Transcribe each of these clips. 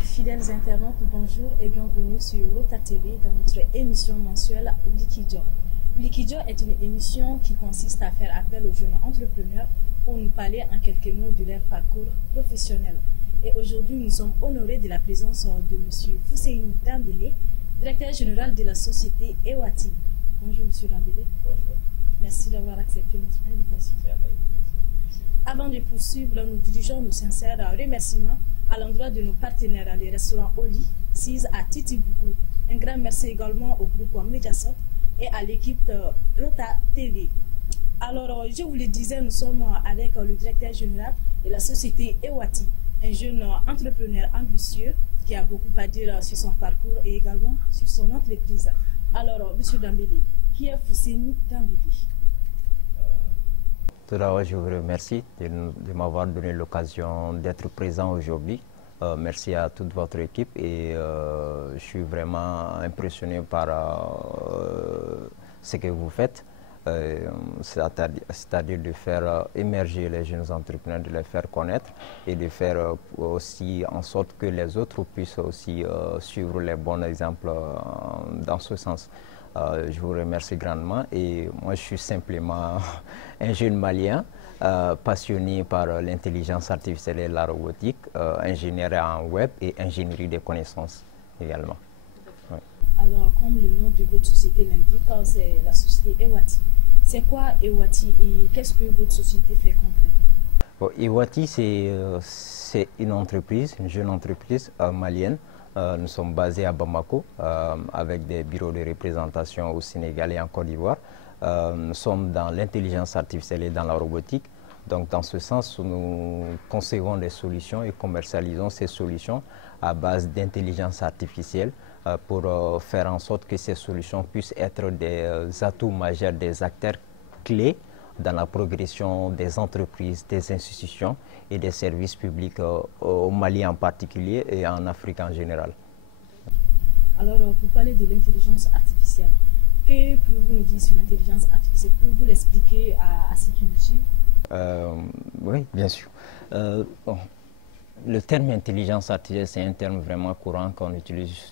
Fidèles internautes, bonjour et bienvenue sur Rota TV dans notre émission mensuelle Wikidio. Wikidio est une émission qui consiste à faire appel aux jeunes entrepreneurs pour nous parler en quelques mots de leur parcours professionnel. Et aujourd'hui, nous sommes honorés de la présence de M. Fousseini Dambélé, directeur général de la société Ewati. Bonjour M. Dambélé. Bonjour. Merci d'avoir accepté notre invitation. Avant de poursuivre, nous dirigeons nos sincères remerciements à l'endroit de nos partenaires, les restaurants Oli, Cise à Titibougou. Un grand merci également au groupe Mediasoft et à l'équipe de Rota TV. Alors, je vous le disais, nous sommes avec le directeur général de la société Ewati, un jeune entrepreneur ambitieux qui a beaucoup à dire sur son parcours et également sur son entreprise. Alors, M. Dambélé, qui est Fousseini Dambélé? Tout d'abord, je vous remercie de m'avoir donné l'occasion d'être présent aujourd'hui. Merci à toute votre équipe et je suis vraiment impressionné par ce que vous faites, c'est-à-dire de faire émerger les jeunes entrepreneurs, de les faire connaître et de faire aussi en sorte que les autres puissent aussi suivre les bons exemples dans ce sens. Je vous remercie grandement et moi je suis simplement un jeune Malien passionné par l'intelligence artificielle et la robotique, ingénieur en web et ingénierie des connaissances également. Ouais. Alors comme le nom de votre société l'indique, c'est la société Ewati. C'est quoi Ewati et qu'est-ce que votre société fait concrètement? Bon, Ewati c'est une entreprise, une jeune entreprise malienne. Nous sommes basés à Bamako avec des bureaux de représentation au Sénégal et en Côte d'Ivoire. Nous sommes dans l'intelligence artificielle et dans la robotique. Donc dans ce sens, nous concevons des solutions et commercialisons ces solutions à base d'intelligence artificielle pour faire en sorte que ces solutions puissent être des atouts majeurs, des acteurs clés dans la progression des entreprises, des institutions et des services publics au Mali en particulier et en Afrique en général. Alors, pour parler de l'intelligence artificielle, que pouvez-vous nous dire sur l'intelligence artificielle? Pouvez-vous l'expliquer à ceux qui nous suivent? Oui, bien sûr. Bon. Le terme intelligence artificielle, c'est un terme vraiment courant qu'on utilise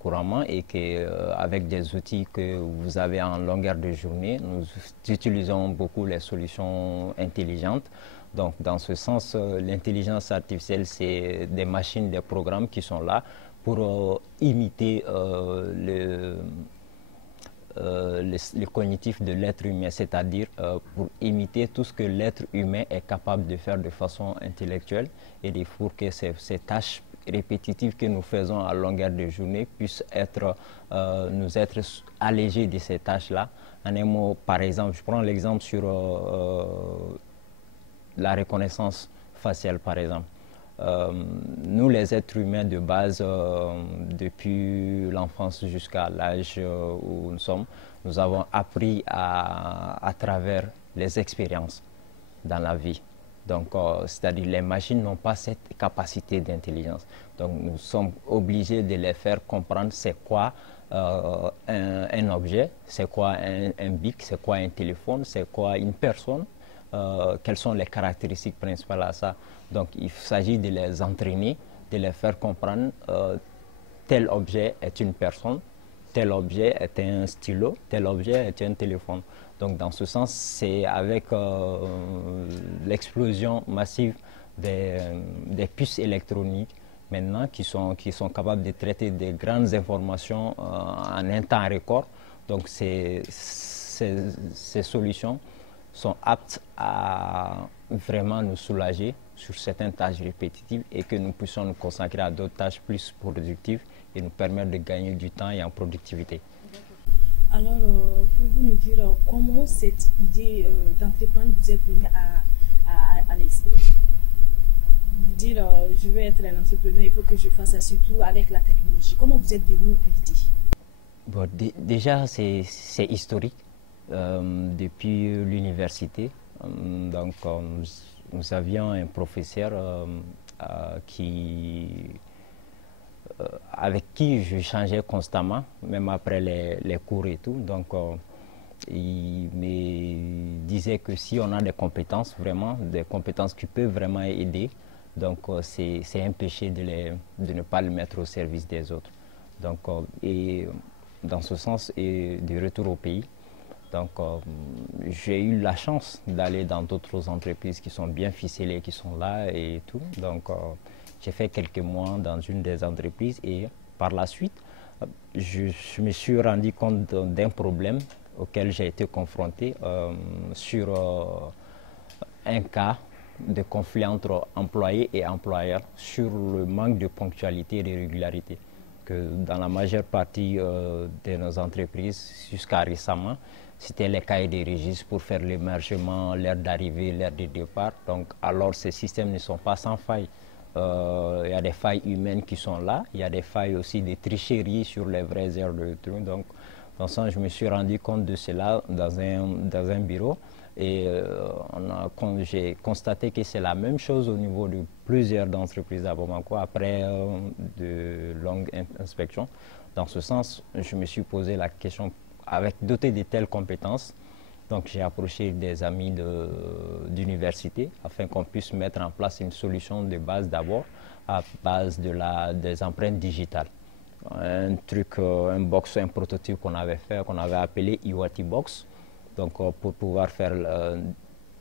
couramment et qu'avec des outils que vous avez en longueur de journée, nous utilisons beaucoup les solutions intelligentes. Donc, dans ce sens, l'intelligence artificielle, c'est des machines, des programmes qui sont là pour imiter le cognitif de l'être humain, c'est-à-dire pour imiter tout ce que l'être humain est capable de faire de façon intellectuelle et pour que ces tâches répétitives que nous faisons à longueur de journée puissent nous être allégées de ces tâches-là. En un mot, par exemple, je prends l'exemple sur la reconnaissance faciale, par exemple. Nous, les êtres humains de base, depuis l'enfance jusqu'à l'âge où nous sommes, nous avons appris à travers les expériences dans la vie. Donc, c'est-à-dire les machines n'ont pas cette capacité d'intelligence. Donc, nous sommes obligés de les faire comprendre c'est quoi un objet, c'est quoi un bic, c'est quoi un téléphone, c'est quoi une personne. Quelles sont les caractéristiques principales à ça. Donc il s'agit de les entraîner, de les faire comprendre tel objet est une personne, tel objet est un stylo, tel objet est un téléphone. Donc dans ce sens, c'est avec l'explosion massive des puces électroniques maintenant qui sont capables de traiter des grandes informations en un temps record. Donc ces solutions sont aptes à vraiment nous soulager sur certaines tâches répétitives et que nous puissions nous consacrer à d'autres tâches plus productives et nous permettre de gagner du temps et en productivité. Alors, pouvez-vous nous dire comment cette idée d'entreprendre vous est venue à l'esprit? Dire, je veux être un entrepreneur, il faut que je fasse ça, surtout avec la technologie. Comment vous êtes venu à l'idée? Bon, déjà, c'est historique. Depuis l'université, donc nous avions un professeur avec qui je changeais constamment, même après les cours et tout. Donc il me disait que si on a des compétences, vraiment, des compétences qui peuvent vraiment aider Donc c'est un péché de ne pas le mettre au service des autres. Donc, et dans ce sens, et du retour au pays, donc j'ai eu la chance d'aller dans d'autres entreprises qui sont bien ficelées, qui sont là et tout. Donc j'ai fait quelques mois dans une des entreprises et par la suite, je me suis rendu compte d'un problème auquel j'ai été confronté sur un cas de conflit entre employés et employeurs sur le manque de ponctualité et de régularité. Que dans la majeure partie de nos entreprises, jusqu'à récemment, c'était les cahiers des registres pour faire l'émergement, l'heure d'arrivée, l'heure de départ. Donc, alors, ces systèmes ne sont pas sans faille. Il y a des failles humaines qui sont là. Il y a des failles aussi de tricherie sur les vraies heures de truc. Donc, dans ce sens, je me suis rendu compte de cela dans un bureau. Et j'ai constaté que c'est la même chose au niveau de plusieurs entreprises à Bamako après de longues inspections. Dans ce sens, je me suis posé la question, avec doté de telles compétences, donc j'ai approché des amis d'université afin qu'on puisse mettre en place une solution de base d'abord à base des empreintes digitales. Un truc, un box, un prototype qu'on avait fait, qu'on avait appelé Iwati Box. Donc, pour pouvoir faire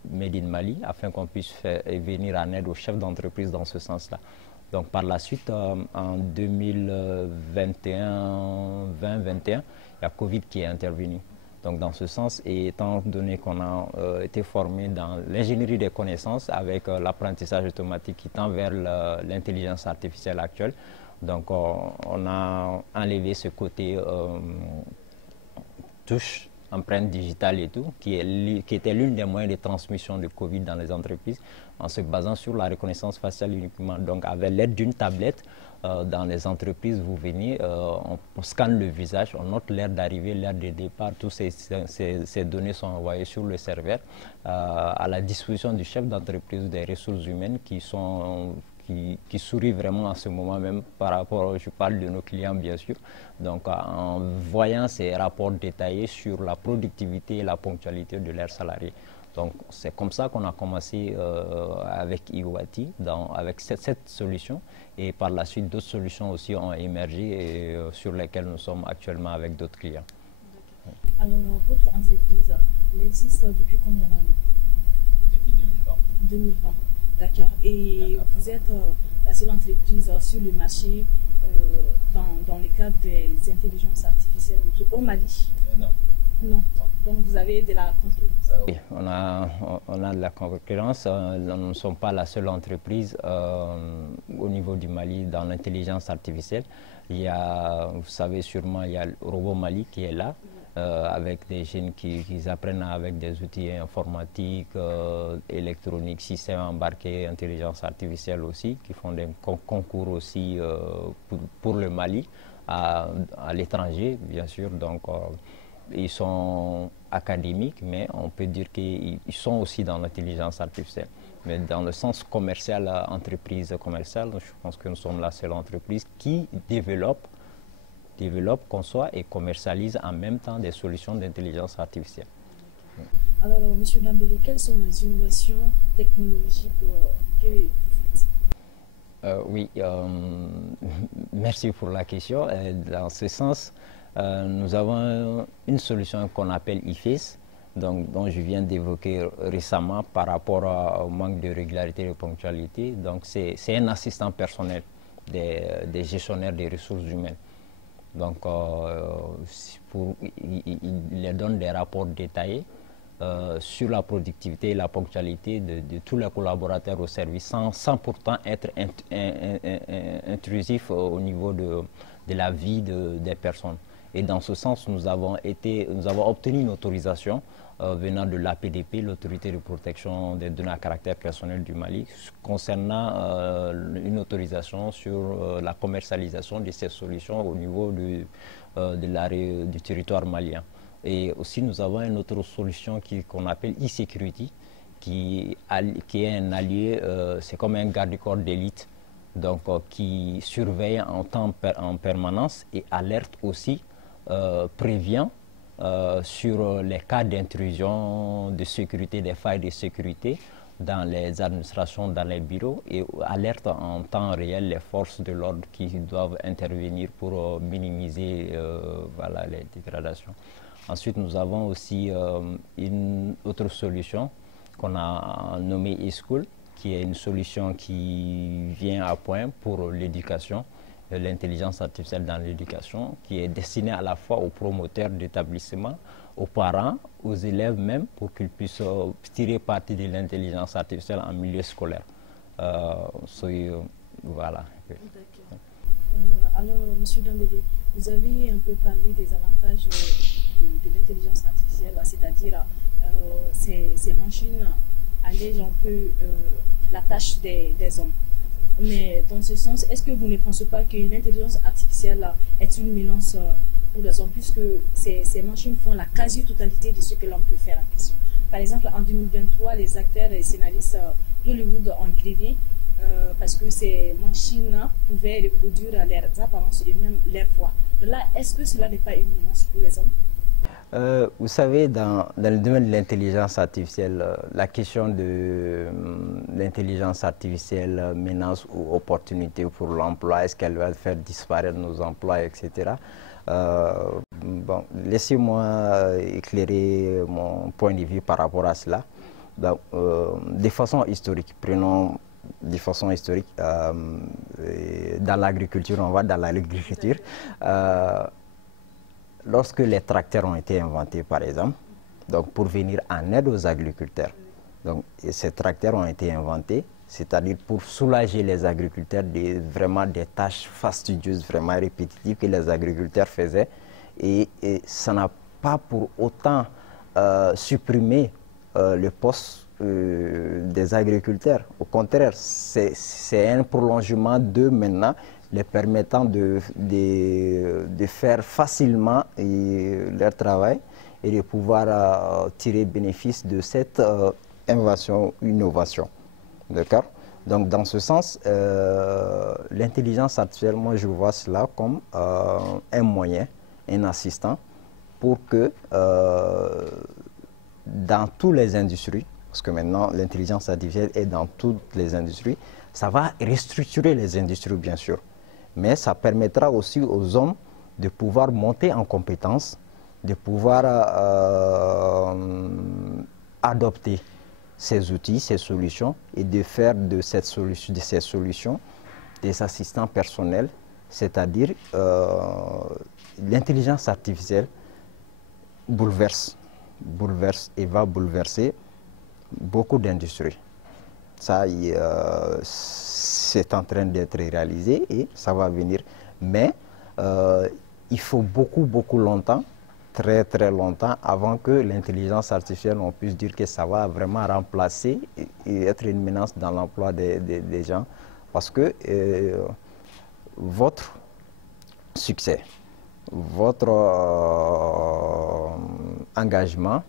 Made in Mali, afin qu'on puisse venir en aide aux chefs d'entreprise dans ce sens-là. Donc, par la suite, en 2021, il y a Covid qui est intervenu. Donc, dans ce sens, et étant donné qu'on a été formé dans l'ingénierie des connaissances avec l'apprentissage automatique qui tend vers l'intelligence artificielle actuelle, donc on a enlevé ce côté touche, empreinte digitale et tout, qui était l'une des moyens de transmission de Covid dans les entreprises, en se basant sur la reconnaissance faciale uniquement. Donc, avec l'aide d'une tablette, dans les entreprises, vous venez, on scanne le visage, on note l'heure d'arrivée, l'heure de départ, toutes ces données sont envoyées sur le serveur à la disposition du chef d'entreprise des ressources humaines qui sourit vraiment à ce moment même par rapport, je parle de nos clients bien sûr, donc en voyant ces rapports détaillés sur la productivité et la ponctualité de leurs salariés. Donc c'est comme ça qu'on a commencé avec Iwati, avec cette solution, et par la suite d'autres solutions aussi ont émergé et sur lesquelles nous sommes actuellement avec d'autres clients. Alors votre entreprise, elle existe depuis combien d'années? Depuis 2020. 2020. D'accord. Et vous êtes la seule entreprise sur le marché dans le cadre des intelligences artificielles au Mali? Non. Non. Donc vous avez de la concurrence? Oui, on a de la concurrence. Nous ne sommes pas la seule entreprise au niveau du Mali dans l'intelligence artificielle. Il y a, vous savez sûrement, il y a le Robot Mali qui est là. Avec des jeunes qui apprennent avec des outils informatiques, électroniques, systèmes embarqués, intelligence artificielle aussi, qui font des concours aussi pour le Mali, à l'étranger, bien sûr. Donc, ils sont académiques, mais on peut dire qu'ils sont aussi dans l'intelligence artificielle. Mais dans le sens commercial, entreprise commerciale, je pense que nous sommes la seule entreprise qui développe, conçoit et commercialise en même temps des solutions d'intelligence artificielle. Alors, M. Dambélé, quelles sont les innovations technologiques que vous faites? Oui, merci pour la question. Dans ce sens, nous avons une solution qu'on appelle IFES, dont je viens d'évoquer récemment par rapport au manque de régularité et de ponctualité. Donc, c'est un assistant personnel des gestionnaires des ressources humaines. Donc, il leur donne des rapports détaillés sur la productivité et la ponctualité de tous les collaborateurs au service, sans pourtant être intrusif au niveau de la vie des personnes. Et dans ce sens, nous avons obtenu une autorisation venant de l'APDP, l'autorité de protection des données à caractère personnel du Mali, concernant une autorisation sur la commercialisation de ces solutions au niveau du territoire malien. Et aussi, nous avons une autre solution qu'on appelle e-security, qui est un allié, c'est comme un garde-corps d'élite, donc qui surveille en permanence et alerte aussi, prévient sur les cas d'intrusion de sécurité, des failles de sécurité dans les administrations, dans les bureaux, et alerte en temps réel les forces de l'ordre qui doivent intervenir pour minimiser voilà, les dégradations. Ensuite, nous avons aussi une autre solution qu'on a nommée eSchool, qui est une solution qui vient à point pour l'éducation, l'intelligence artificielle dans l'éducation, qui est destinée à la fois aux promoteurs d'établissements, aux parents, aux élèves même, pour qu'ils puissent tirer parti de l'intelligence artificielle en milieu scolaire. Voilà. Alors, M. Dambélé, vous avez un peu parlé des avantages de l'intelligence artificielle, c'est-à-dire ces machines allègent un peu la tâche des hommes. Mais dans ce sens, est-ce que vous ne pensez pas que l'intelligence artificielle est une menace pour les hommes, puisque ces machines font la quasi-totalité de ce que l'homme peut faire en question? Par exemple, en 2023, les acteurs et scénaristes d'Hollywood ont grévé parce que ces machines pouvaient reproduire leurs apparences et même leur voix. Là, est-ce que cela n'est pas une menace pour les hommes? Vous savez, dans le domaine de l'intelligence artificielle, la question de l'intelligence artificielle, menace ou opportunité pour l'emploi, est-ce qu'elle va faire disparaître nos emplois, etc. Bon, laissez-moi éclairer mon point de vue par rapport à cela. Donc, de façon historique, prenons de façon historique, dans l'agriculture, on va dans l'agriculture. Lorsque les tracteurs ont été inventés, par exemple, donc pour venir en aide aux agriculteurs, donc, ces tracteurs ont été inventés, c'est-à-dire pour soulager les agriculteurs vraiment des tâches fastidieuses, vraiment répétitives que les agriculteurs faisaient. Et ça n'a pas pour autant supprimé le poste des agriculteurs. Au contraire, c'est un prolongement d'eux maintenant, les permettant de faire facilement leur travail et de pouvoir tirer bénéfice de cette innovation. D'accord? Donc, dans ce sens, l'intelligence artificielle, moi, je vois cela comme un moyen, un assistant pour que dans toutes les industries, parce que maintenant, l'intelligence artificielle est dans toutes les industries, ça va restructurer les industries, bien sûr. Mais ça permettra aussi aux hommes de pouvoir monter en compétences, de pouvoir adopter ces outils, ces solutions, et de faire de ces solutions des assistants personnels, c'est-à-dire l'intelligence artificielle bouleverse et va bouleverser beaucoup d'industries. Ça, c'est en train d'être réalisé et ça va venir. Mais il faut beaucoup longtemps, très longtemps, avant que l'intelligence artificielle, on puisse dire que ça va vraiment remplacer et être une menace dans l'emploi des gens. Parce que votre succès, votre engagement,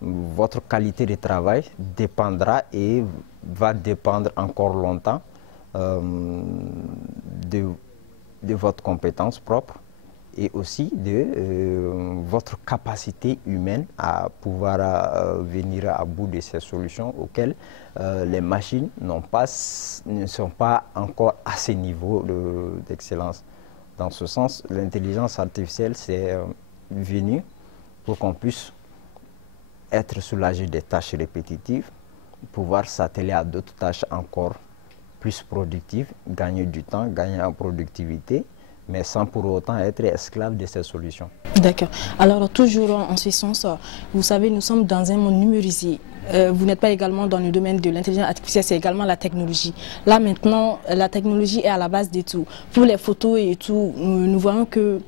votre qualité de travail dépendra et va dépendre encore longtemps de votre compétence propre et aussi de votre capacité humaine à pouvoir venir à bout de ces solutions auxquelles les machines ne sont pas encore à ce niveau d'excellence. Dans ce sens, l'intelligence artificielle, c'est venu pour qu'on puisse être soulagé des tâches répétitives, pouvoir s'atteler à d'autres tâches encore plus productives, gagner du temps, gagner en productivité, mais sans pour autant être esclave de ces solutions. D'accord. Alors, toujours en ce sens, vous savez, nous sommes dans un monde numérisé. Vous n'êtes pas également dans le domaine de l'intelligence artificielle, c'est également la technologie. Là, maintenant, la technologie est à la base de tout. Pour les photos et tout, nous voyons que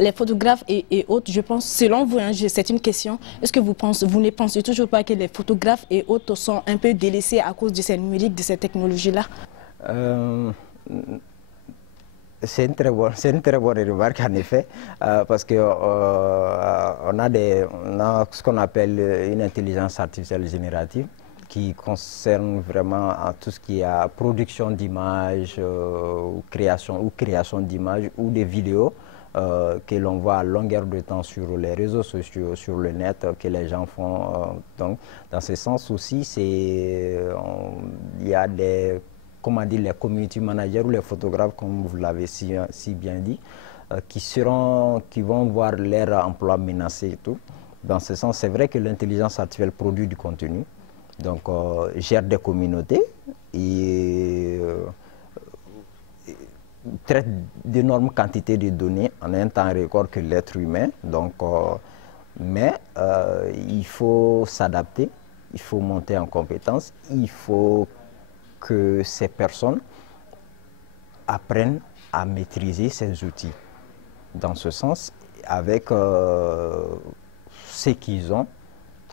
les photographes et autres, je pense, selon vous, hein, c'est une question, est-ce que vous ne pensez toujours pas que les photographes et autres sont un peu délaissés à cause de ces numériques, de ces technologies-là? C'est une très bonne remarque en effet, parce qu'on a ce qu'on appelle une intelligence artificielle générative qui concerne vraiment tout ce qui est production d'images, création d'images ou des vidéos que l'on voit à longueur de temps sur les réseaux sociaux, sur le net, que les gens font. Donc, dans ce sens aussi, il y a des, comment dire, les community managers ou les photographes, comme vous l'avez si bien dit, qui vont voir leur emploi menacé et tout. Dans ce sens, c'est vrai que l'intelligence artificielle produit du contenu, donc gère des communautés et traite d'énormes quantités de données en un temps record que l'être humain. Donc, mais il faut s'adapter, il faut monter en compétence, il faut que ces personnes apprennent à maîtriser ces outils. Dans ce sens, avec ce qu'ils ont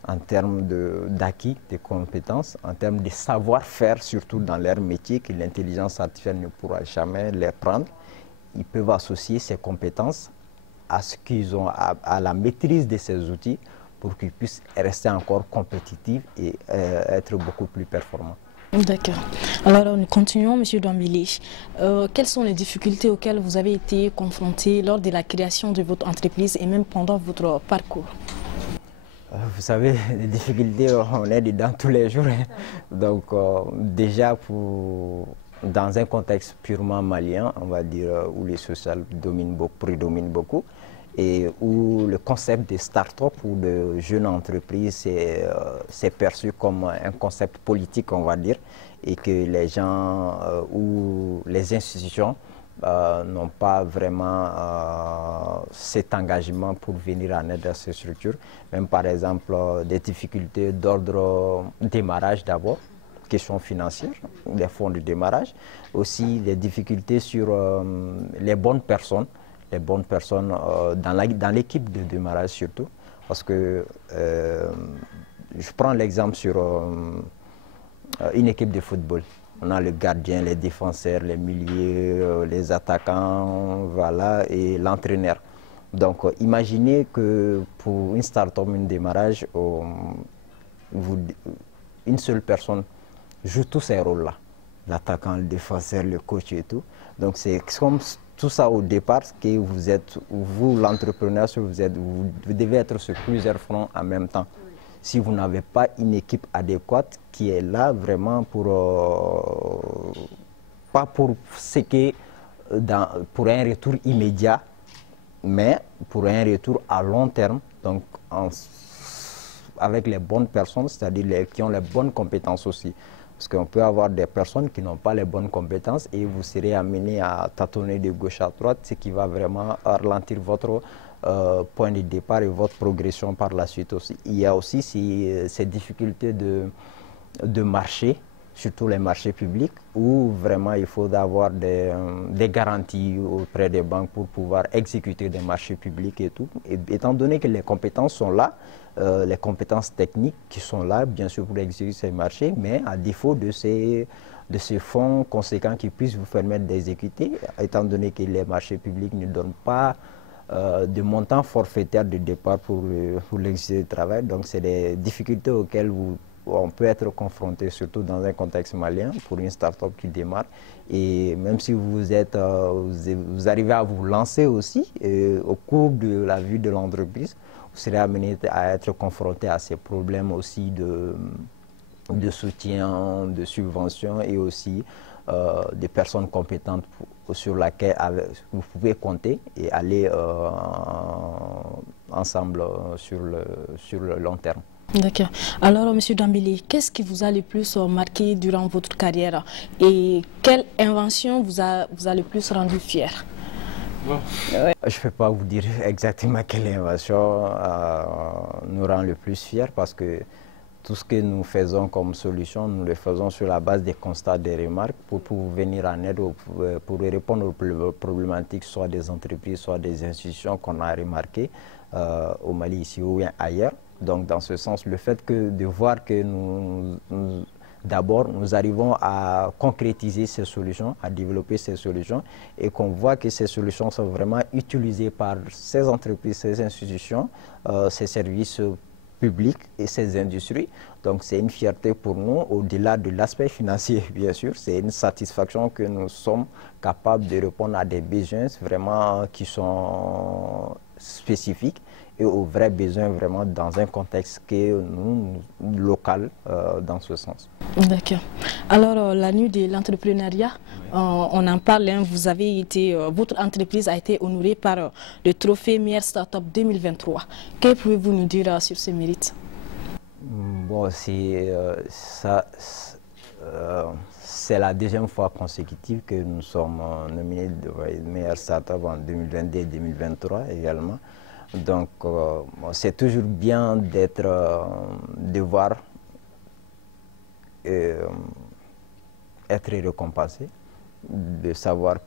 en termes d'acquis, de compétences, en termes de savoir-faire, surtout dans leur métier, que l'intelligence artificielle ne pourra jamais les prendre. Ils peuvent associer ces compétences à ce qu'ils ont, à la maîtrise de ces outils pour qu'ils puissent rester encore compétitifs et être beaucoup plus performants. D'accord. Alors, nous continuons, M. Doumbili. Quelles sont les difficultés auxquelles vous avez été confronté lors de la création de votre entreprise et même pendant votre parcours? Vous savez, les difficultés, on est dedans tous les jours. Donc, déjà, dans un contexte purement malien, on va dire, où les social prédominent beaucoup, et où le concept de start-up ou de jeune entreprise c'est perçu comme un concept politique, on va dire, et que les gens ou les institutions n'ont pas vraiment cet engagement pour venir en aide à ces structures. Même par exemple des difficultés d'ordre démarrage d'abord, questions financières, les fonds de démarrage, aussi des difficultés sur les bonnes personnes dans l'équipe de démarrage surtout, parce que je prends l'exemple sur une équipe de football. On a le gardien, les défenseurs, les milieux, les attaquants, voilà, et l'entraîneur. Donc imaginez que pour une start-up, un démarrage, une seule personne joue tous ces rôles-là. L'attaquant, le défenseur, le coach et tout. Donc c'est comme tout ça au départ que vous l'entrepreneur, vous devez être sur plusieurs fronts en même temps. Si vous n'avez pas une équipe adéquate qui est là vraiment pas pour pour un retour immédiat, mais pour un retour à long terme, donc avec les bonnes personnes, c'est-à-dire qui ont les bonnes compétences aussi. Parce qu'on peut avoir des personnes qui n'ont pas les bonnes compétences et vous serez amené à tâtonner de gauche à droite, ce qui va vraiment ralentir votre point de départ et votre progression par la suite aussi. Il y a aussi ces difficultés de marché, surtout les marchés publics, où vraiment il faut avoir des garanties auprès des banques pour pouvoir exécuter des marchés publics et tout. Et, étant donné que les compétences sont là, les compétences techniques qui sont là, bien sûr, pour exécuter ces marchés, mais à défaut de ces fonds conséquents qui puissent vous permettre d'exécuter, étant donné que les marchés publics ne donnent pas de montant forfaitaire de départ pour l'exercice du travail. Donc, c'est des difficultés auxquelles on peut être confronté, surtout dans un contexte malien, pour une start-up qui démarre. Et même si vous arrivez à vous lancer aussi, au cours de la vie de l'entreprise, vous serez amené à être confronté à ces problèmes aussi de soutien, de subvention et aussi des personnes compétentes sur lesquelles vous pouvez compter et aller ensemble sur le long terme. D'accord. Alors, M. Doumbili, qu'est-ce qui vous a le plus marqué durant votre carrière et quelle invention vous a le plus rendu fier? Je ne peux pas vous dire exactement quelle invention nous rend le plus fiers, parce que tout ce que nous faisons comme solution, nous le faisons sur la base des constats, des remarques, pour venir en aide, pour répondre aux problématiques, soit des entreprises, soit des institutions qu'on a remarquées au Mali, ici ou ailleurs. Donc, dans ce sens, le fait de voir que d'abord, nous arrivons à concrétiser ces solutions, à développer ces solutions, et qu'on voit que ces solutions sont vraiment utilisées par ces entreprises, ces institutions, ces services public et ses industries. Donc c'est une fierté pour nous, au-delà de l'aspect financier bien sûr, c'est une satisfaction que nous sommes capables de répondre à des besoins vraiment qui sont spécifiques et aux vrais besoins vraiment dans un contexte qui est local dans ce sens. D'accord. Alors la nuit de l'entrepreneuriat, on en parle, hein, vous avez été, votre entreprise a été honorée par le trophée meilleure start-up 2023. Que pouvez-vous nous dire sur ce mérite? Bon, c'est la deuxième fois consécutive que nous sommes nominés de meilleure start-up en 2022 et 2023 également. Donc, c'est toujours bien de voir être récompensé, de savoir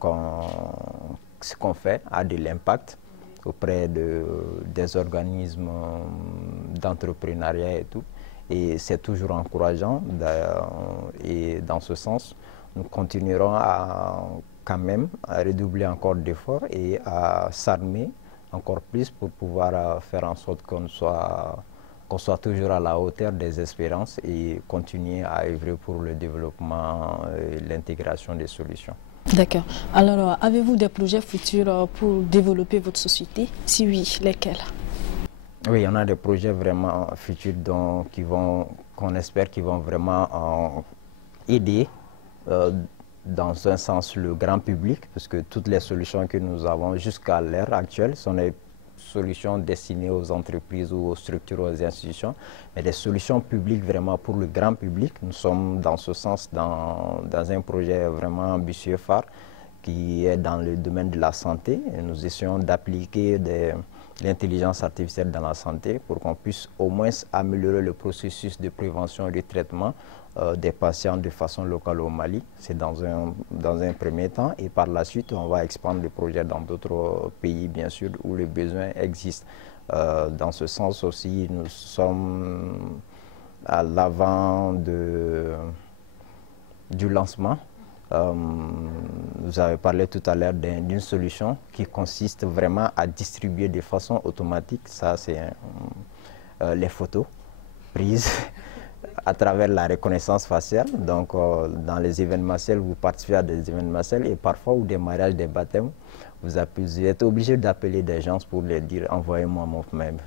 ce qu'on fait a de l'impact auprès des organismes d'entrepreneuriat et tout. Et c'est toujours encourageant. Et dans ce sens, nous continuerons quand même à redoubler encore d'efforts et à s'armer encore plus pour pouvoir faire en sorte qu'on soit toujours à la hauteur des espérances et continuer à œuvrer pour le développement et l'intégration des solutions. D'accord. Alors, avez-vous des projets futurs pour développer votre société? Si oui, lesquels? Oui, on a des projets vraiment futurs qu'on espère qu'ils vont vraiment aider dans un sens le grand public, parce que toutes les solutions que nous avons jusqu'à l'heure actuelle sont des solutions destinées aux entreprises ou aux structures, aux institutions, mais des solutions publiques vraiment pour le grand public. Nous sommes dans ce sens dans un projet vraiment ambitieux, phare, qui est dans le domaine de la santé. Et nous essayons d'appliquer l'intelligence artificielle dans la santé pour qu'on puisse au moins améliorer le processus de prévention et de traitement des patients de façon locale au Mali. C'est dans un premier temps, et par la suite on va expandre le projet dans d'autres pays bien sûr où le besoin existe. Dans ce sens aussi, nous sommes à l'avant du lancement. Vous avez parlé tout à l'heure d'une solution qui consiste vraiment à distribuer de façon automatique, ça c'est les photos prises à travers la reconnaissance faciale. Donc dans les événementiels, vous participez à des événementiels et parfois ou des mariages, des baptêmes, vous êtes obligé d'appeler des gens pour leur dire envoyez-moi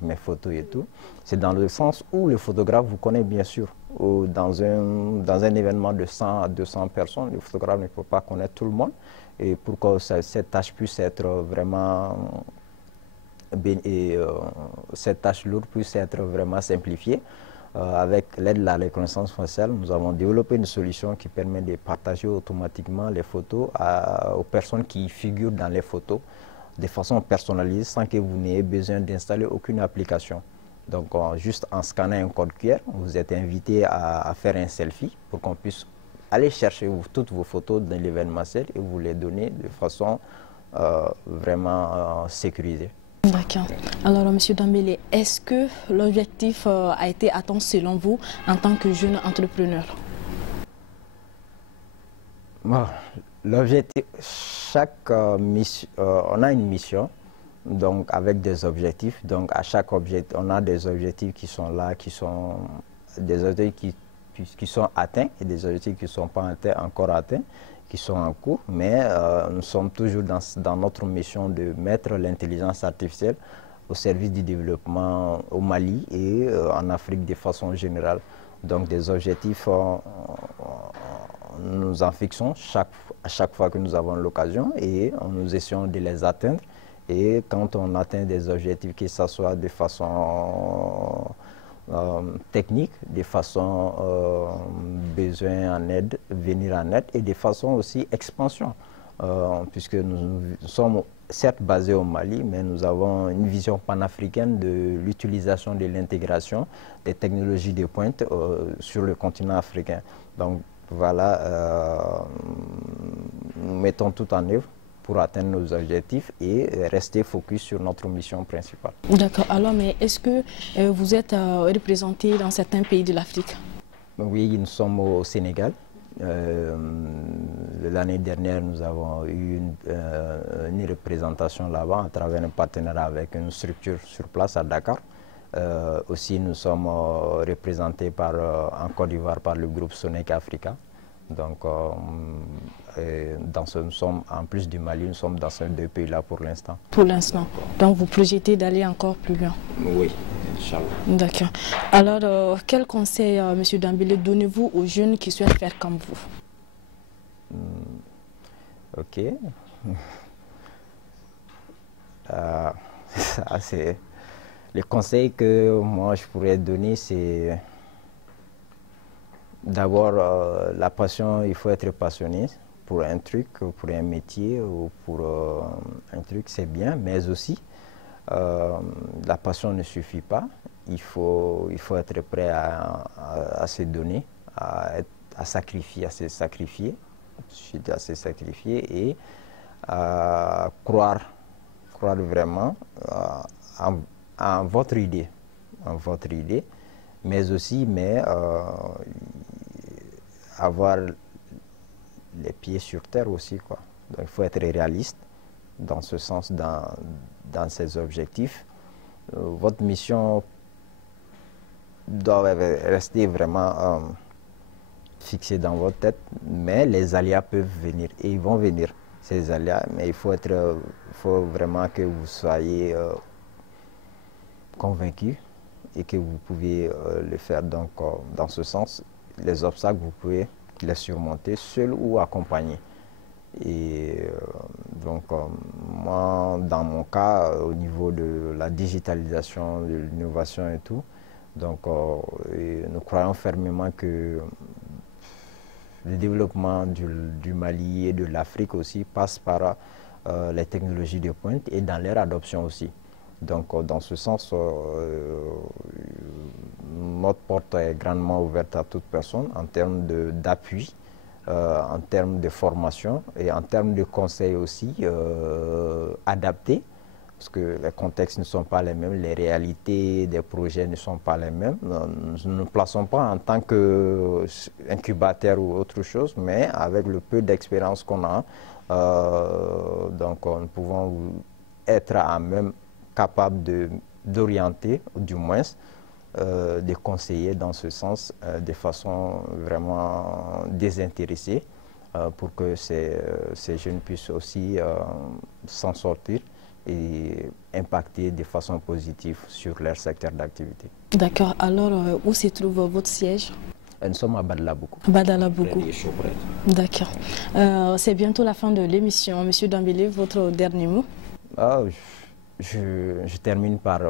mes photos et tout. C'est dans le sens où le photographe vous connaît bien sûr. Ou dans un événement de 100 à 200 personnes, le photographe ne peut pas connaître tout le monde. Et pour que cette tâche puisse être vraiment cette tâche lourde puisse être vraiment simplifiée, avec l'aide de la reconnaissance faciale, nous avons développé une solution qui permet de partager automatiquement les photos aux personnes qui figurent dans les photos de façon personnalisée sans que vous n'ayez besoin d'installer aucune application. Donc juste en scannant un code QR, vous êtes invité à faire un selfie pour qu'on puisse aller chercher toutes vos photos dans l'événementiel et vous les donner de façon vraiment sécurisée. D'accord. Alors, M. Dambélé, est-ce que l'objectif a été atteint selon vous en tant que jeune entrepreneur? Bon, l'objectif, on a une mission, donc avec des objectifs. Donc à chaque objectif, on a des objectifs qui sont là, qui sont des objectifs qui sont atteints et des objectifs qui ne sont pas encore atteints, qui sont en cours, mais nous sommes toujours dans notre mission de mettre l'intelligence artificielle au service du développement au Mali et en Afrique de façon générale. Donc des objectifs, nous en fixons à chaque fois que nous avons l'occasion et nous essayons de les atteindre. Et quand on atteint des objectifs, que ce soit de façon technique, de façon besoin en aide, venir en aide, et de façon aussi expansion, puisque nous sommes certes basés au Mali, mais nous avons une vision panafricaine de l'utilisation de l'intégration des technologies de pointe sur le continent africain. Donc voilà, nous mettons tout en œuvre pour atteindre nos objectifs et rester focus sur notre mission principale. D'accord. Alors, mais est-ce que vous êtes représenté dans certains pays de l'Afrique? Oui, nous sommes au Sénégal. L'année dernière, nous avons eu une représentation là-bas à travers un partenariat avec une structure sur place à Dakar. Aussi, nous sommes représentés en Côte d'Ivoire par le groupe Sonic Africa. Donc, nous sommes, en plus du Mali, nous sommes dans ces deux pays-là pour l'instant. Pour l'instant. Donc, vous projetez d'aller encore plus loin? Oui, Inch'Allah. D'accord. Alors, quel conseil, M. Dambélé, donnez-vous aux jeunes qui souhaitent faire comme vous? Ok. Ça, c'est... Le conseil que moi je pourrais donner, c'est d'abord la passion. Il faut être passionné pour un truc, pour un métier ou pour un truc, c'est bien, mais aussi la passion ne suffit pas. Il faut être prêt à se donner, à sacrifier, à se sacrifier et à croire vraiment en votre idée, mais aussi avoir les pieds sur terre aussi, quoi. Donc, il faut être réaliste dans ce sens, dans ses objectifs. Votre mission doit rester vraiment fixée dans votre tête, mais les aléas peuvent venir et ils vont venir, ces aléas, mais il faut vraiment que vous soyez convaincu et que vous pouvez le faire. Donc, dans ce sens, les obstacles, vous pouvez les surmonter seul ou accompagné. Et donc, moi, dans mon cas, au niveau de la digitalisation, de l'innovation et tout, donc, nous croyons fermement que le développement du Mali et de l'Afrique aussi passe par les technologies de pointe et dans leur adoption aussi. Donc, dans ce sens, notre porte est grandement ouverte à toute personne en termes d'appui, en termes de formation et en termes de conseils aussi adaptés, parce que les contextes ne sont pas les mêmes, les réalités des projets ne sont pas les mêmes. Nous ne nous plaçons pas en tant qu'incubateur ou autre chose, mais avec le peu d'expérience qu'on a, donc nous pouvons être à même capable d'orienter, ou du moins de conseiller dans ce sens de façon vraiment désintéressée pour que ces jeunes puissent aussi s'en sortir et impacter de façon positive sur leur secteur d'activité. D'accord. Alors, où se trouve votre siège? Nous sommes à Badalabougou. Badalabougou. D'accord. C'est bientôt la fin de l'émission. Monsieur Dambélé, votre dernier mot? Je termine par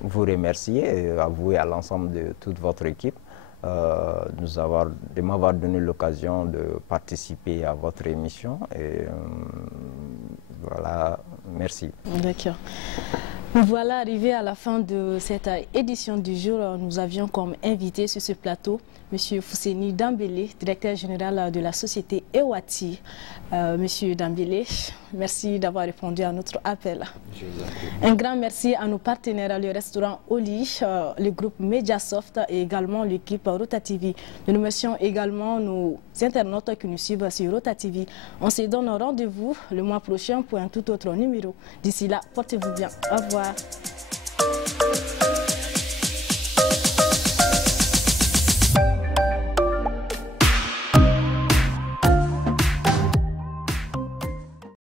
vous remercier, à vous et à l'ensemble de toute votre équipe, de m'avoir donné l'occasion de participer à votre émission. Et voilà, merci. D'accord. Voilà, arrivé à la fin de cette édition du jour, nous avions comme invité sur ce plateau M. Fousseni Dambélé, directeur général de la société Ewati. Monsieur Dambélé, merci d'avoir répondu à notre appel. Un grand merci à nos partenaires, le restaurant Oli, le groupe Mediasoft et également l'équipe Rota TV. Nous remercions également nos internautes qui nous suivent sur Rota TV. On se donne rendez-vous le mois prochain pour un tout autre numéro. D'ici là, portez-vous bien. Au revoir.